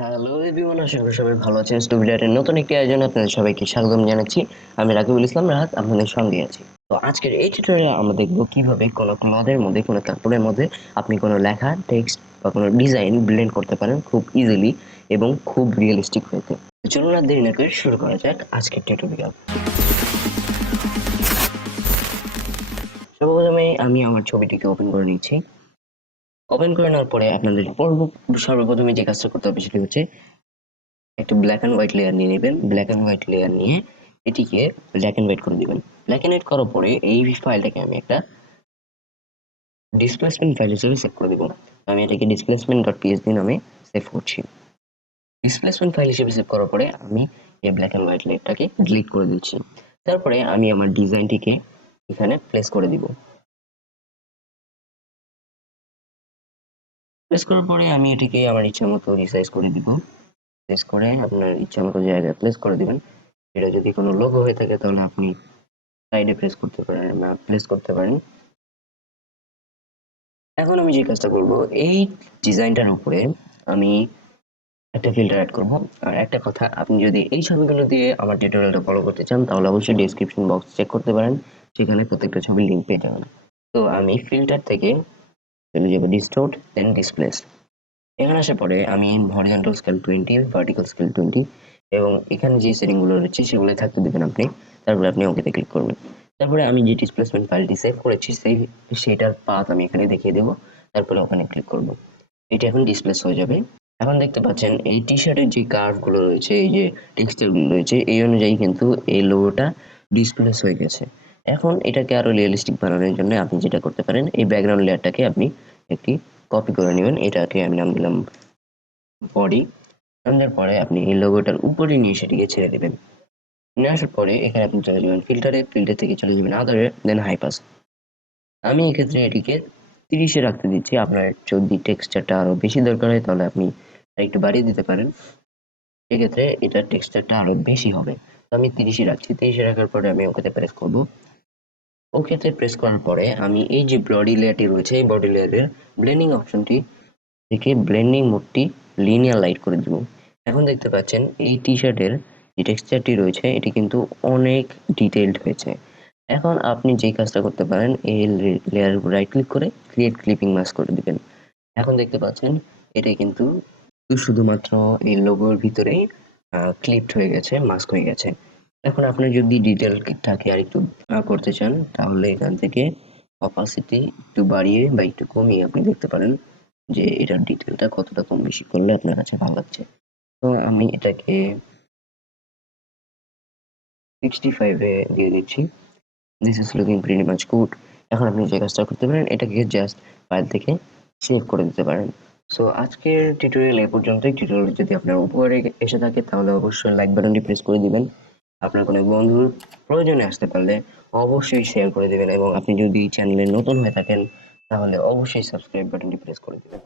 Hello everyone, আশা করি সবাই ভালো আছেন। স্টুডিওর নতুন একটি আয়োজনে আপনাদের সবাইকে স্বাগতম জানাচ্ছি। আমি রাকিবুল ইসলাম রাহাত আপনাদের সঙ্গে আছি। তো আজকের এই টিউটোরিয়ালে আমরা দেখব কিভাবে কোনো ক্লথের মধ্যে, কোনো কাপড়ের মধ্যে আপনি কোনো লেখা, টেক্সট বা কোনো ডিজাইন ব্লেন্ড করতে পারেন খুব ইজিলি এবং খুব রিয়েলিস্টিক ওয়েতে। চলুন আর দেরি না করে শুরু করা যাক আজকের টিউটোরিয়াল। সর্বপ্রথমে আমি আমার ছবিটিকে ওপেন করে নিচ্ছি। ওপেন করে নেওয়ার পরে আপনাদের সর্বপ্রথমে যে কাজটা করতে হবে সেটি হচ্ছে একটা ব্ল্যাক এন্ড হোয়াইট লেয়ার নিয়ে নেবেন। ব্ল্যাক এন্ড হোয়াইট লেয়ার নিয়ে এটিকে ব্ল্যাক এন্ড হোয়াইট করে দিবেন। ব্ল্যাক এন্ড হোয়াইট করার পরে এই ফাইলটাকে আমি একটা ডিসপ্লেসমেন্ট ফাইল হিসেবে সেভ করে দিব। আমি এটাকে ডিসপ্লেসমেন্ট ডট পিএসডি নামে সেভ করছি। ডিসপ্লেসমেন্ট ফাইল হিসেবে সেভ করার পরে আমি এই ব্ল্যাক এন্ড হোয়াইট লেয়ারটাকে ডিলিট করে দিচ্ছি। তারপরে আমি আমার ডিজাইনটিকে এখানে প্লেস করে দিব। প্লেস করার পরে আমি এটিকে আমার ইচ্ছা মতো রিসাইজ করে দিব। প্লেস করে আপনার ইচ্ছা মতো জায়গায় প্লেস করে দিবেন। এটা যদি কোনো লোগো হয়ে থাকে তাহলে আপনি সাইডে প্লেস করতে পারেন। এখন আমি যে কাজটা করব, এই ডিজাইনটার উপরে আমি একটা ফিল্টার অ্যাড করব। আর একটা কথা, আপনি যদি এই ছবিগুলো দিয়ে আমার টিউটোরিয়ালটা ফলো করতে চান তাহলে অবশ্যই ডেসক্রিপশন বক্স চেক করতে পারেন, সেখানে প্রত্যেকটা ছবির লিঙ্ক পেয়ে যাবেন। তো আমি ফিল্টার থেকে চলে যাবো ডিস্টোর্ট দেন ডিসপ্লেস। এখানে আসার পরে আমি হরিজন্টাল স্কেল 20, ভার্টিক্যাল স্কেল 20 এবং এখানে যে সেটিংগুলো রয়েছে সেগুলো থাকতে দেবেন আপনি। তারপরে আপনি ওকেতে ক্লিক করবেন। তারপরে আমি যে ডিসপ্লেসমেন্ট ফাইলটি সেভ করেছি সেটার পাথ আমি এখানে দেখিয়ে দেবো। তারপরে ওখানে ক্লিক করব। এটা এখন ডিসপ্লেস হয়ে যাবে। এখন দেখতে পাচ্ছেন এই টি শার্টের যে কার্ভগুলো রয়েছে, এই যে টেক্সচারগুলো রয়েছে, এই অনুযায়ী কিন্তু এই লোগোটা ডিসপ্লেস হয়ে গেছে। এখন এটাকে আরো রিয়েলিস্টিক বানানোর জন্য আপনি যেটা করতে পারেন, এই ব্যাকগ্রাউন্ড লেয়ারটাকে আপনি একটি কপি করে নেবেন। এটাকে আমি নাম দিলাম বডি। নাম দেওয়ার পরে আপনি এই লোগোটার উপরে নিয়ে সেটিকে ছেড়ে দেবেন। নিয়ে আসার পরে এখানে আপনি চলে যাবেন ফিল্টার থেকে চলে যাবেন আদারে, দেন হাই পাস। আমি এক্ষেত্রে এটিকে 30-এ রাখতে দিচ্ছি। আপনার যদি টেক্সচারটা আরো বেশি দরকার হয় তাহলে আপনি একটু বাড়িয়ে দিতে পারেন। সেক্ষেত্রে এটার টেক্সচারটা আরো বেশি হবে। তো আমি 30-এ রাখছি। 30-এ রাখার পরে আমি ওকেতে প্রেস করব। ওকেতে প্রেস করার পরে আমি এই যে বডি লেয়ারটি রয়েছে, এই বডি লেয়ারের ব্লেন্ডিং অপশনটি থেকে ব্লেন্ডিং মোডটি লিনিয়ার লাইট করে দিব। এখন দেখতে পাচ্ছেন এই টি শার্টের যে টেক্সচারটি রয়েছে এটি কিন্তু অনেক ডিটেইলড হয়েছে। এখন আপনি যে কাজটা করতে পারেন, এই লেয়ারের উপর রাইট ক্লিক করে ক্রিয়েট ক্লিপিং মাস্ক করে দিবেন। এখন দেখতে পাচ্ছেন এটা কিন্তু শুধুমাত্র এই লোগোর ভিতরেই ক্লিপড হয়ে গেছে, মাস্ক হয়ে গেছে। এখন আপনি যদি ডিটেলটাকে আর একটু করতে চান তাহলে এখান থেকে অপাসিটি একটু বাড়িয়ে বা একটু কমিয়ে আপনি দেখতে পারেন যে এটার ডিটেলটা কতটা কম বেশি করলে আপনার কাছে ভালো লাগছে। তো আমি এটাকে 65 এ দিয়ে দিচ্ছি। This is looking pretty much good. এখন আপনি যে কাজটা করতে পারেন, এটাকে জাস্ট ফাইল থেকে সেভ করে দিতে পারেন। সো আজকের টিউটোরিয়াল এই পর্যন্তই। টিউটোরিয়াল যদি আপনার উপকারে এসে থাকে তাহলে অবশ্যই লাইক বাটনটি প্রেস করে দিবেন। আপনার কোনো বন্ধুর প্রয়োজনে আসতে পারলে অবশ্যই শেয়ার করে দিবেন এবং আপনি যদি চ্যানেলে নতুন হয়ে থাকেন তাহলে অবশ্যই সাবস্ক্রাইব বাটনটি প্রেস করে দিবেন।